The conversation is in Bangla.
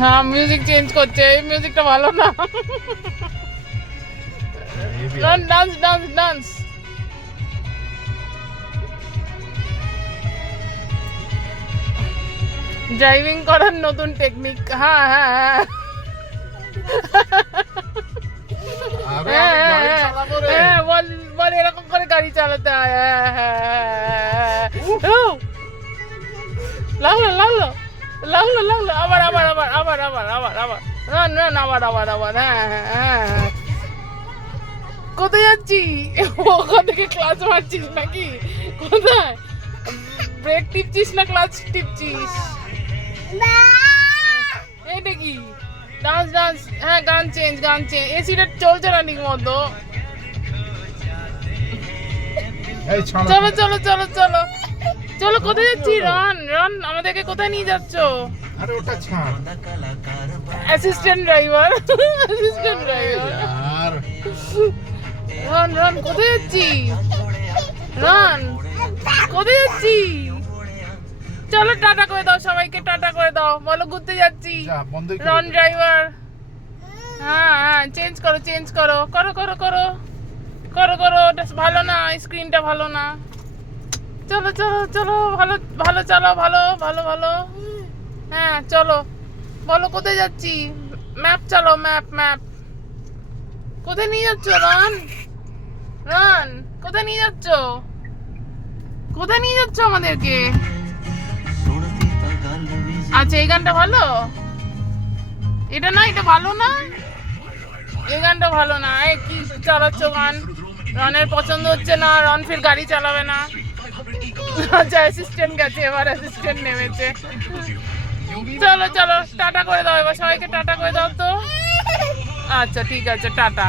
হ্যাঁ মিউজিক চেঞ্জ করছে, এই মিউজিকটা ভালো না। Run, dance dance dance. Driving করার নতুন টেকনিক। হ্যাঁ হ্যাঁ হ্যাঁ হ্যাঁ, বল বল এরকম করে গাড়ি চালাতে হয়। হ্যাঁ হ্যাঁ লাগলো লাগলো লাগলো লাগলো, আবার আবার আবার আবার আবার আবার আবার রান রান, আবার আবার আবার। হ্যাঁ হ্যাঁ হ্যাঁ, কোথায় যাচ্ছি? ওখান থেকে ক্লাচ মারছিস নাকি? কোথায় ব্রেক টিপছিস না ক্লাচ টিপছিস? এটা কি ডান্স ডান্স? হ্যাঁ গান চেঞ্জ, গান চেঞ্জ। এসিটা চলছে না ঠিক মতো। চলো চলো চলো চলো চলো, কোথায় যাচ্ছি? রান রান, আমাদেরকে কোথায় নিয়ে যাচ্ছ? আরে ওটা ছাড় অ্যাসিস্ট্যান্ট ড্রাইভার, অ্যাসিস্ট্যান্ট ড্রাইভার। আর রান রান, কোথায় যাচ্ছি? রান, কোথায় যাচ্ছি? চলো টাটা করে দাও সবাইকে, টাটা করে দাও, বলো ঘুরতে যাচ্ছি। যা বন্ধ করে রন ড্রাইভার। হ্যাঁ হ্যাঁ, চেঞ্জ করো চেঞ্জ করো, করো করো করো করো করো, ওটা ভালো না, স্ক্রিনটা ভালো না। চলো চলো চলো, ভালো ভালো চালাও, ভালো ভালো ভালো। হ্যাঁ চলো, বলো কোথায় যাচ্ছি? ম্যাপ চালাও, ম্যাপ ম্যাপ। কোথায় নিয়ে যাচ্ছ রান? রান, কোথায় নিয়ে যাচ্ছ? কোথায় নিয়ে যাচ্ছ আমাদেরকে? আচ্ছা এই গানটা ভালো, এটা না, এটা ভালো না, এই গানটা ভালো না। এই কি চালাচ্ছ গান? রনের পছন্দ হচ্ছে না, রন ফির গাড়ি চালাবে না। আচ্ছা অ্যাসিস্ট্যান্ট গেছে, এবার অ্যাসিস্ট্যান্ট নেমেছে। চলো চলো টাটা করে দাও, এবার সবাইকে টাটা করে দাও তো। আচ্ছা ঠিক আছে, টাটা।